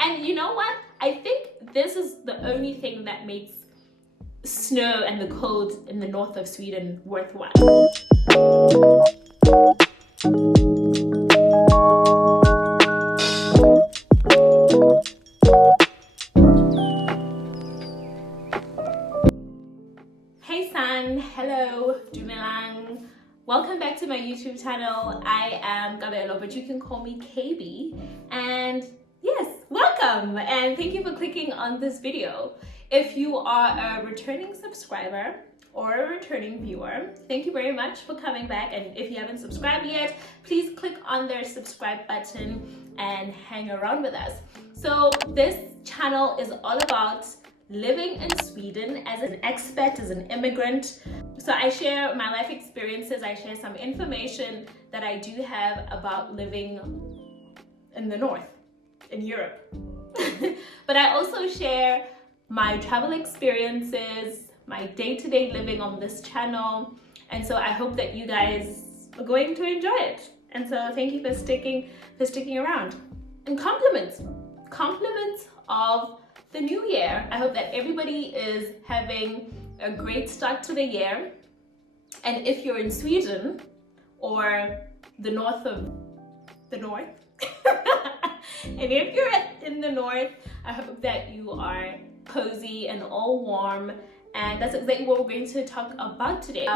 And you know what? I think this is the only thing that makes snow and the cold in the north of Sweden worthwhile. Hey San, hello, Dumelang. Welcome back to my YouTube channel. I am Gabelo, but you can call me KB. And yes, welcome and thank you for clicking on this video. If you are a returning subscriber or a returning viewer, thank you very much for coming back. And if you haven't subscribed yet, please click on their subscribe button and hang around with us. So this channel is all about living in Sweden as an expat, as an immigrant. So I share my life experiences, I share some information that I do have about living in the north, in Europe. But I also share my travel experiences, my day-to-day living on this channel. And so I hope that you guys are going to enjoy it. And so thank you for sticking around. And compliments of the new year. I hope that everybody is having a great start to the year. And if you're in Sweden or the north of the north, and if you're in the north, I hope that you are cozy and all warm. And that's exactly what we're going to talk about today.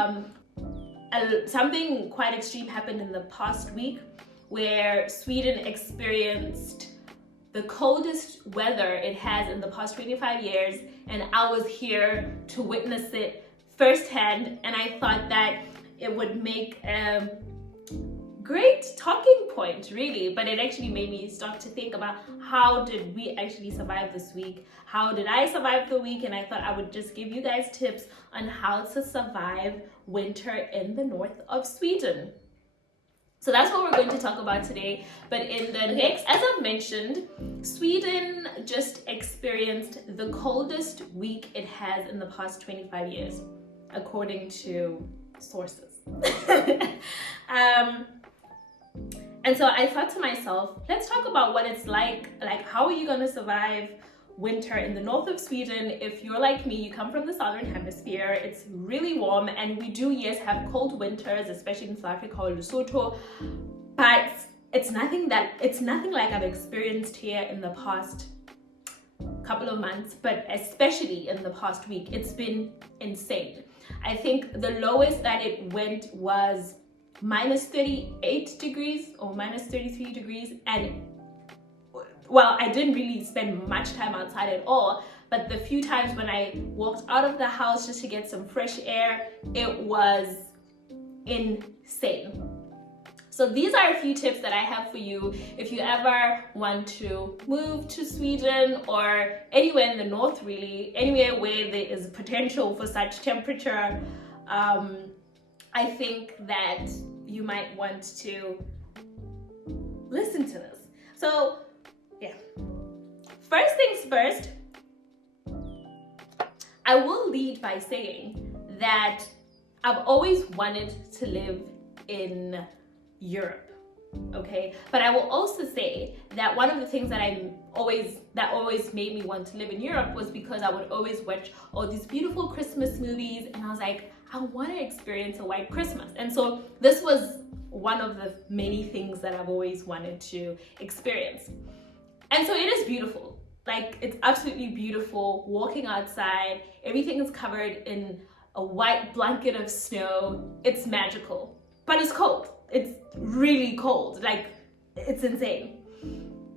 Something quite extreme happened in the past week where Sweden experienced the coldest weather it has in the past 25 years, and I was here to witness it firsthand, and I thought that it would make a great talking point, really. But it actually made me start to think about how did we actually survive this week? How did I survive the week? And I thought I would just give you guys tips on how to survive winter in the north of Sweden. So that's what we're going to talk about today. But in the next, as I've mentioned, Sweden just experienced the coldest week it has in the past 25 years, according to sources. And so I thought to myself, let's talk about what it's like how are you going to survive winter in the north of Sweden? If you're like me, you come from the southern hemisphere, it's really warm, and we do, yes, have cold winters, especially in South Africa or Lesotho, but it's nothing like I've experienced here in the past couple of months, but especially in the past week. It's been insane. I think the lowest that it went was minus 38 degrees or minus 33 degrees, and well, I didn't really spend much time outside at all, but the few times when I walked out of the house just to get some fresh air, it was insane. So these are a few tips that I have for you if you ever want to move to Sweden or anywhere in the north, really, anywhere where there is potential for such temperature. I think that you might want to listen to this. So yeah, first things first, I will lead by saying that I've always wanted to live in Europe, okay? But I will also say that one of the things that always made me want to live in Europe was because I would always watch all these beautiful Christmas movies, and I was like, I want to experience a white Christmas. And so this was one of the many things that I've always wanted to experience. And so it is beautiful. Like, it's absolutely beautiful walking outside. Everything is covered in a white blanket of snow. It's magical, but it's cold. It's really cold. Like, it's insane.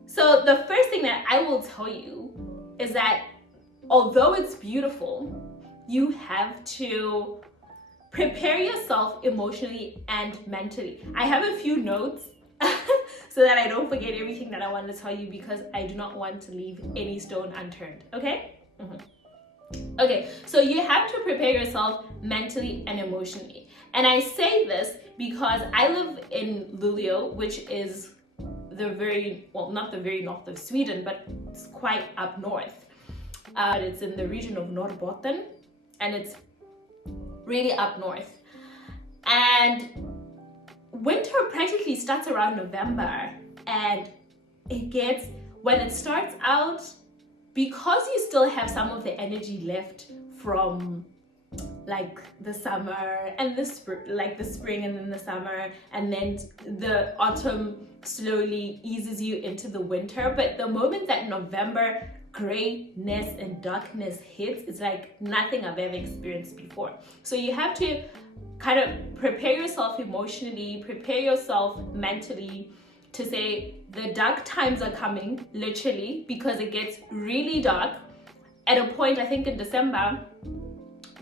So the first thing that I will tell you is that although it's beautiful, you have to prepare yourself emotionally and mentally. I have a few notes so that I don't forget everything that I want to tell you, because I do not want to leave any stone unturned, okay? Okay, so you have to prepare yourself mentally and emotionally. And I say this because I live in Luleå, which is not the very north of Sweden, but it's quite up north. It's in the region of Norrbotten, and it's really up north. And winter practically starts around November, and it gets when it starts out, because you still have some of the energy left from like the summer and the spring and then the summer, and then the autumn slowly eases you into the winter. But the moment that November grayness and darkness hits, it's like nothing I've ever experienced before. So you have to kind of prepare yourself emotionally, prepare yourself mentally to say the dark times are coming, literally, because it gets really dark. At a point, I think in December,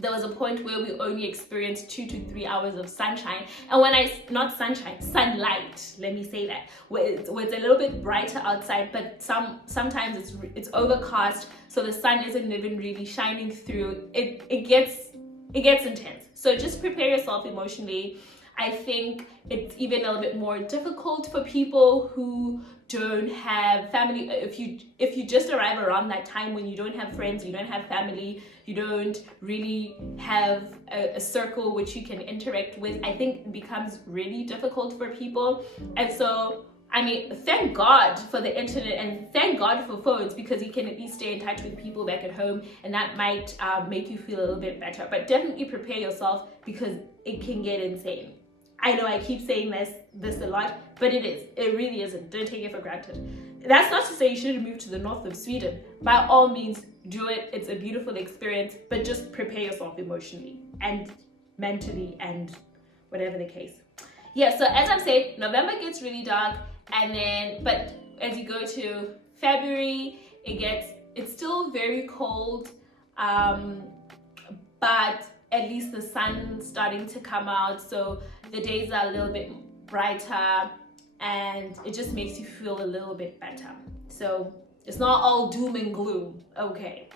there was a point where we only experienced 2 to 3 hours of sunshine. And when not sunshine, sunlight, let me say that, where it's a little bit brighter outside, but sometimes it's overcast, so the sun isn't even really shining through. It gets intense. So just prepare yourself emotionally. I think it's even a little bit more difficult for people who don't have family. If you just arrive around that time when you don't have friends, you don't have family, you don't really have a circle which you can interact with, I think it becomes really difficult for people. And so, I mean, thank God for the internet and thank God for phones, because you can at least stay in touch with people back at home, and that might make you feel a little bit better. But definitely prepare yourself, because it can get insane. I know I keep saying this a lot, but it really isn't. Don't take it for granted. That's not to say you shouldn't move to the north of Sweden. By all means, do it. It's a beautiful experience, but just prepare yourself emotionally and mentally and whatever the case. Yeah, so as I'm saying, November gets really dark, but as you go to February, it's still very cold, but at least the sun's starting to come out, so the days are a little bit brighter, and it just makes you feel a little bit better. So it's not all doom and gloom, okay?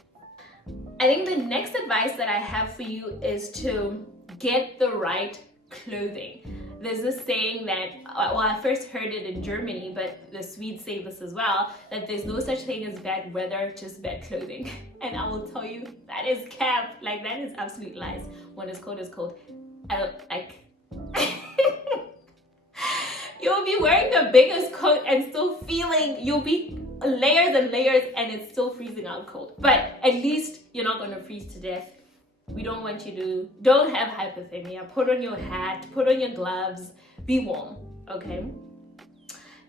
I think the next advice that I have for you is to get the right clothing. There's this saying that, well, I first heard it in Germany, but the Swedes say this as well, that there's no such thing as bad weather, just bad clothing. And I will tell you, that is cap. Like, that is absolute lies. When it's cold, it's cold. You'll be wearing the biggest coat and still you'll be layers and layers, and it's still freezing out cold. But at least you're not going to freeze to death. We don't want you don't have hypothermia. Put on your hat, put on your gloves, be warm, okay?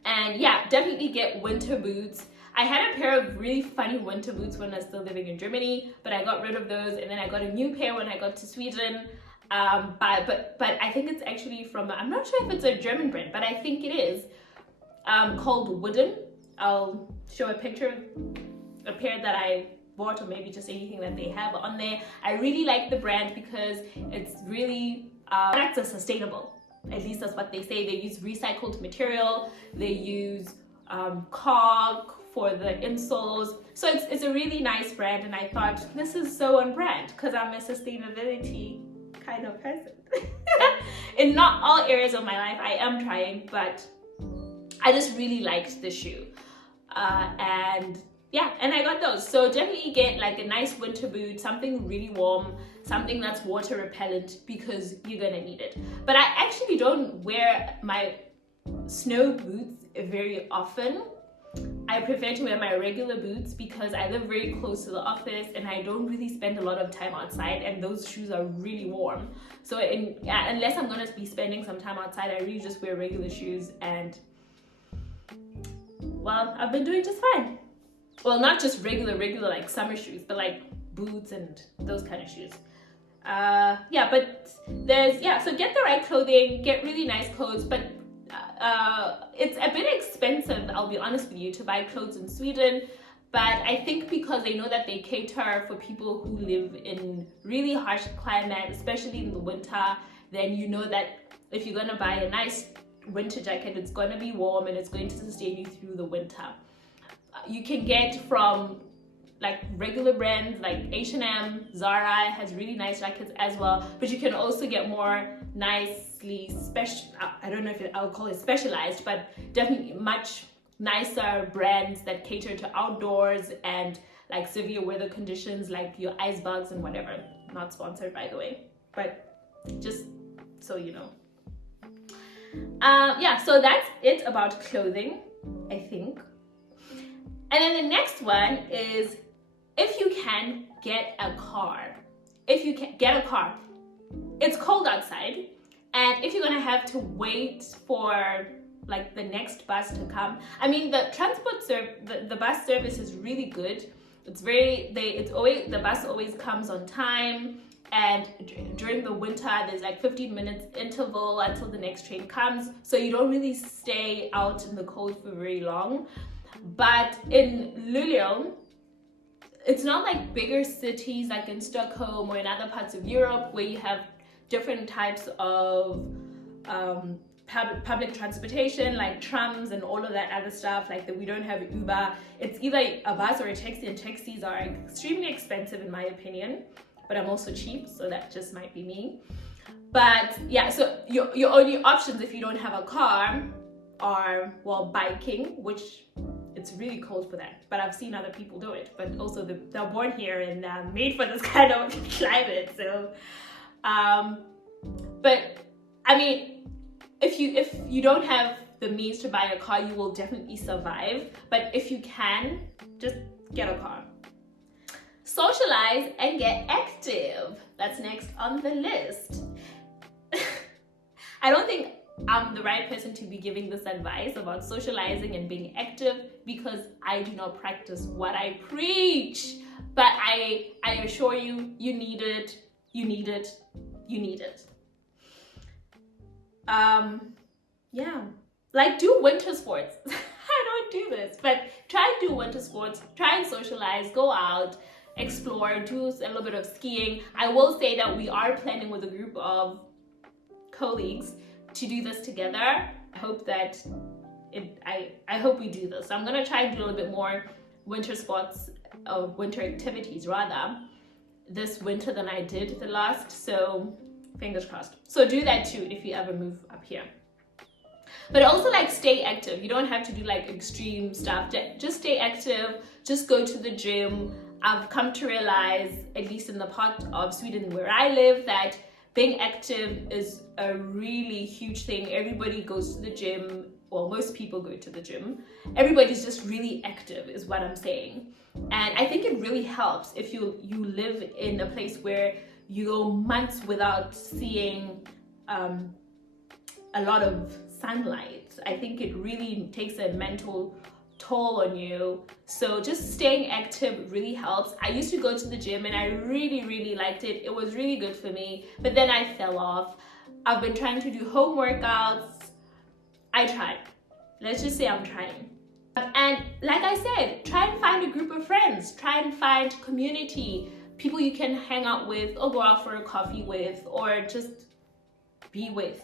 And yeah, definitely get winter boots. I had a pair of really funny winter boots when I was still living in Germany, but I got rid of those, and then I got a new pair when I got to Sweden. But I think it's actually from, I'm not sure if it's a German brand, but I think it is, called Wooden. I'll show a picture of a pair that I bought, or maybe just anything that they have on there. I really like the brand because it's really, products are sustainable. At least that's what they say. They use recycled material. They use caulk for the insoles. So it's a really nice brand, and I thought this is so on brand because I'm a sustainability kind of person. In not all areas of my life, I am trying, but I just really liked the shoe. And yeah, and I got those. So definitely get like a nice winter boot, something really warm, something that's water repellent, because you're gonna need it. But I actually don't wear my snow boots very often. I prefer to wear my regular boots because I live very close to the office and I don't really spend a lot of time outside, and those shoes are really warm. So unless I'm gonna be spending some time outside, I really just wear regular shoes, and well, I've been doing just fine. Well, not just regular like summer shoes, but like boots and those kind of shoes. So get the right clothing, get really nice clothes, but it's a bit expensive, I'll be honest with you, to buy clothes in Sweden. But I think because they know that they cater for people who live in really harsh climate, especially in the winter, then you know that if you're gonna buy a nice winter jacket, it's gonna be warm and it's going to sustain you through the winter. You can get from like regular brands like H&M, Zara has really nice jackets as well, but you can also get more nicely special, I don't know if I'll call it specialized, but definitely much nicer brands that cater to outdoors and like severe weather conditions, like your ice bugs and whatever. Not sponsored, by the way, but just so you know. So that's it about clothing, I think. And then the next one is, if you can, get a car. If you can get a car, it's cold outside, and if you're gonna have to wait for like the next bus to come, I mean, the the bus service is really good. The bus always comes on time, and during the winter there's like 15 minutes interval until the next train comes, so you don't really stay out in the cold for very long. But in Luleå, it's not like bigger cities like in Stockholm or in other parts of Europe where you have different types of public transportation like trams and all of that other stuff, like that we don't have Uber. It's either a bus or a taxi, and taxis are extremely expensive in my opinion, but I'm also cheap, so that just might be me. But yeah, so your only options if you don't have a car are, well, biking, which it's really cold for that, but I've seen other people do it. But also they're born here and made for this kind of climate, so but I mean, if you don't have the means to buy a car, you will definitely survive. But if you can, just get a car. Socialize and get active. That's next on the list. I don't think I'm the right person to be giving this advice about socializing and being active, because I do not practice what I preach. But I assure you, you need it. You need it. You need it. Yeah, like do winter sports. I don't do this, but try and do winter sports. Try and socialize, go out, explore, do a little bit of skiing. I will say that we are planning with a group of colleagues to do this together. I hope that I hope we do this. I'm gonna try and do a little bit more winter sports, winter activities rather, this winter than I did the last. So fingers crossed. So do that too if you ever move up here. But also, like, stay active. You don't have to do like extreme stuff. Just stay active. Just go to the gym. I've come to realize, at least in the part of Sweden where I live, that being active is a really huge thing. Everybody goes to the gym. Well, most people go to the gym. Everybody's just really active is what I'm saying. And I think it really helps if you live in a place where you go months without seeing a lot of sunlight. I think it really takes a mental toll on you. So just staying active really helps. I used to go to the gym and I really liked it. It was really good for me, but then I fell off. I've been trying to do home workouts. I tried. Let's just say I'm trying. And like I said, try and find a group of friends. Try and find community, people you can hang out with or go out for a coffee with or just be with.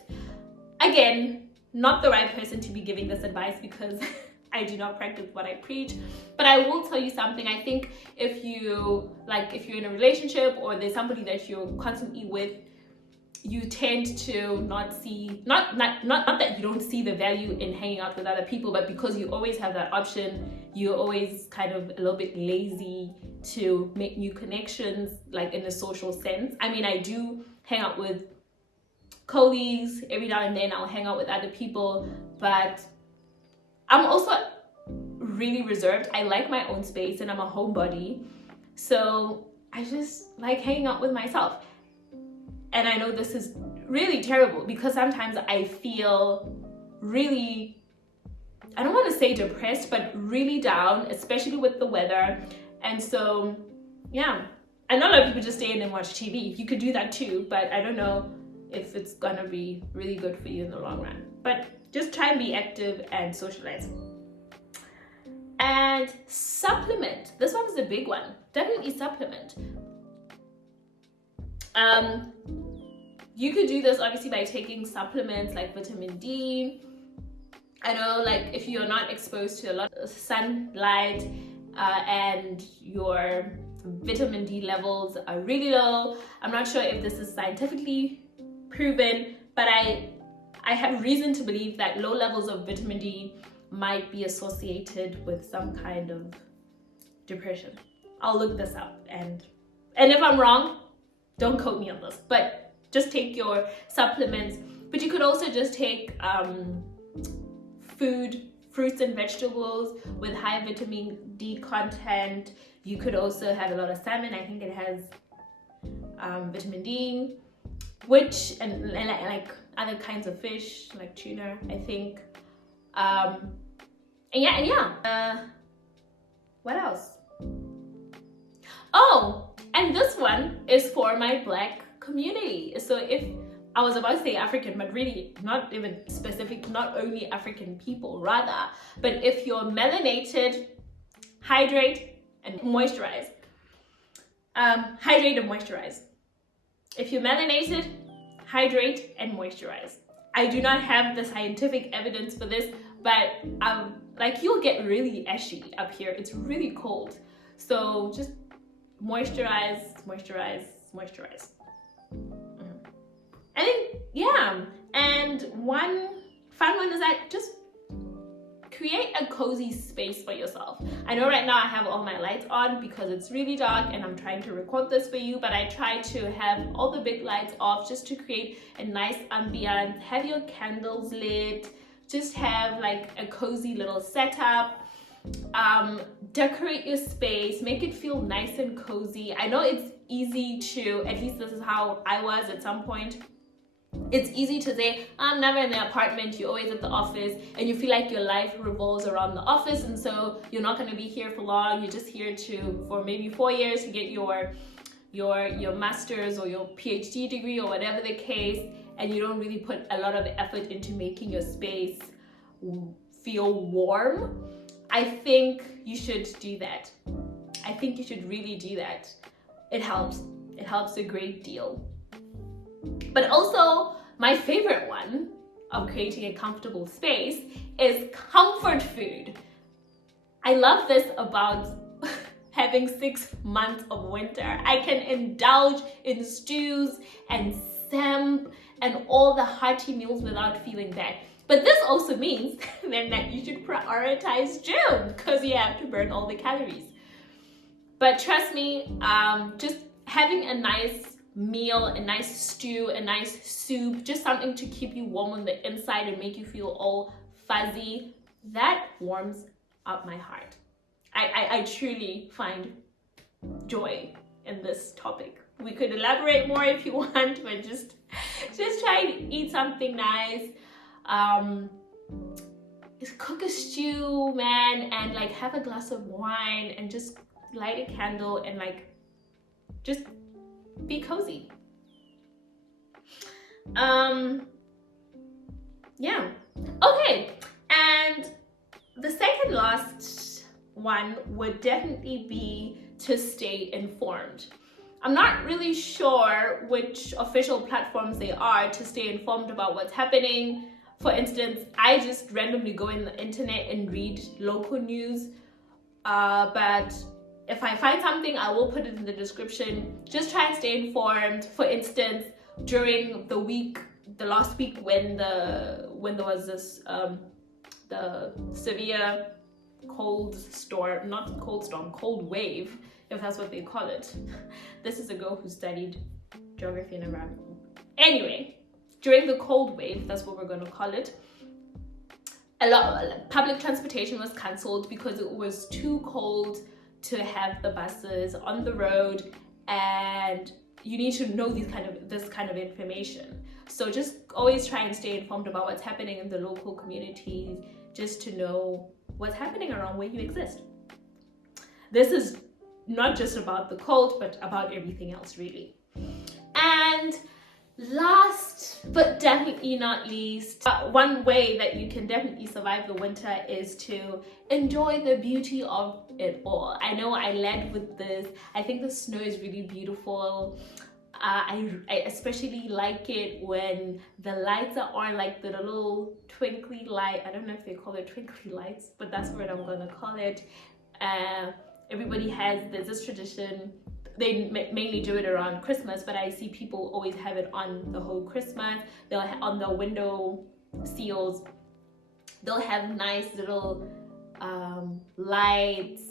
Again, not the right person to be giving this advice because I do not practice what I preach, but I will tell you something. I think if you're in a relationship or there's somebody that you're constantly with, you tend to not that you don't see the value in hanging out with other people, but because you always have that option, you're always kind of a little bit lazy to make new connections, like in a social sense. I mean, I do hang out with colleagues every now and then. I'll hang out with other people, but I'm also really reserved. I like my own space and I'm a homebody, so I just like hanging out with myself. And I know this is really terrible because sometimes I feel really, I don't want to say depressed, but really down, especially with the weather. And so, yeah, I know a lot of people just stay in and watch TV. You could do that too, but I don't know if it's gonna be really good for you in the long run. But just try and be active and socialize. And supplement. This one's a big one. Definitely supplement. You could do this obviously by taking supplements like vitamin D. I know, like, if you're not exposed to a lot of sunlight and your vitamin D levels are really low, I'm not sure if this is scientifically proven, but I have reason to believe that low levels of vitamin D might be associated with some kind of depression. I'll look this up, and if I'm wrong, don't quote me on this, but just take your supplements. But you could also just take food fruits and vegetables with high vitamin D content. You could also have a lot of salmon. I think it has vitamin D, and like other kinds of fish like tuna, I think. What else? Oh, and this one is for my Black community. So if I was about to say African, but really not even specific, not only African people, rather, but if you're melanated, hydrate and moisturize. Hydrate and moisturize. If you're melanated, hydrate and moisturize. I do not have the scientific evidence for this, but like you'll get really ashy up here. It's really cold. So just moisturize. I think, yeah. And one fun one is that just create a cozy space for yourself. I know right now I have all my lights on because it's really dark and I'm trying to record this for you, but I try to have all the big lights off just to create a nice ambiance. Have your candles lit, just have like a cozy little setup. Decorate your space, make it feel nice and cozy. I know it's easy to, at least this is how I was at some point. It's easy to say, I'm never in the apartment, you're always at the office, and you feel like your life revolves around the office, and so you're not going to be here for long. You're just here for maybe 4 years to get your master's or your PhD degree or whatever the case, and you don't really put a lot of effort into making your space feel warm. I think you should do that. I think you should really do that. It helps. It helps a great deal. But also, my favorite one of creating a comfortable space is comfort food. I love this about having 6 months of winter. I can indulge in stews and samp and all the hearty meals without feeling bad. But this also means then that you should prioritize gym because you have to burn all the calories. But trust me, just having a nice meal, a nice stew, a nice soup, just something to keep you warm on the inside and make you feel all fuzzy, that warms up my heart. I truly find joy in this topic. We could elaborate more if you want, but just try to eat something nice. Cook a stew, man, and like have a glass of wine and just light a candle and like just be cozy. Yeah. Okay, and the second last one would definitely be to stay informed. I'm not really sure which official platforms they are to stay informed about what's happening. For instance, I just randomly go in the internet and read local news, but if I find something, I will put it in the description. Just try and stay informed. For instance, during the last week when there was this the severe cold wave, if that's what they call it. This is a girl who studied geography and environment. Anyway, during the cold wave, that's what we're going to call it, a lot of public transportation was cancelled because it was too cold to have the buses on the road, and you need to know this kind of information. So just always try and stay informed about what's happening in the local community, just to know what's happening around where you exist. This is not just about the cold, but about everything else, really. And last but definitely not least, one way that you can definitely survive the winter is to enjoy the beauty of it all. I know I led with this. I think the snow is really beautiful. I especially like it when the lights are on, like the little twinkly light. I don't know if they call it twinkly lights, but that's what I'm gonna call it. There's this tradition. They mainly do it around Christmas, but I see people always have it on the whole Christmas. They'll on the window seals, they'll have nice little lights.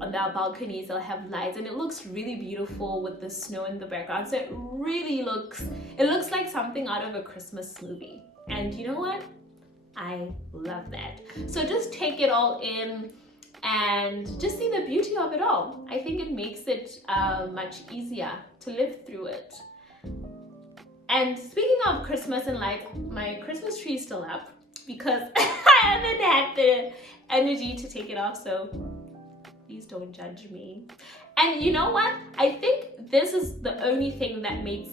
On their balconies, they'll have lights, and it looks really beautiful with the snow in the background. So it really looks like something out of a Christmas movie. And you know what? I love that. So just take it all in and just see the beauty of it all. I think it makes it much easier to live through it. And speaking of Christmas and light, my Christmas tree is still up because I haven't had the energy to take it off, so please don't judge me. And you know what? I think this is the only thing that makes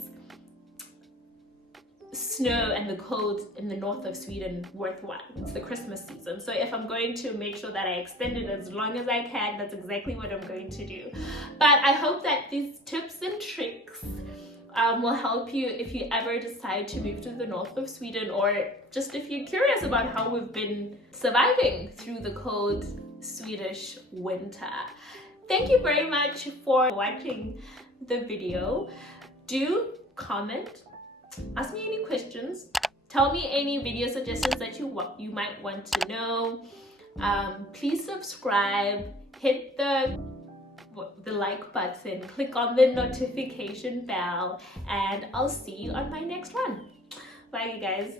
snow and the cold in the north of Sweden worthwhile. It's the Christmas season. So if I'm going to make sure that I extend it as long as I can, that's exactly what I'm going to do. But I hope that these tips and tricks will help you if you ever decide to move to the north of Sweden, or just if you're curious about how we've been surviving through the cold Swedish winter. Thank you very much for watching the video. Do comment, ask me any questions, tell me any video suggestions that you might want to know. Please subscribe, hit the like button, click on the notification bell, and I'll see you on my next one. Bye, you guys.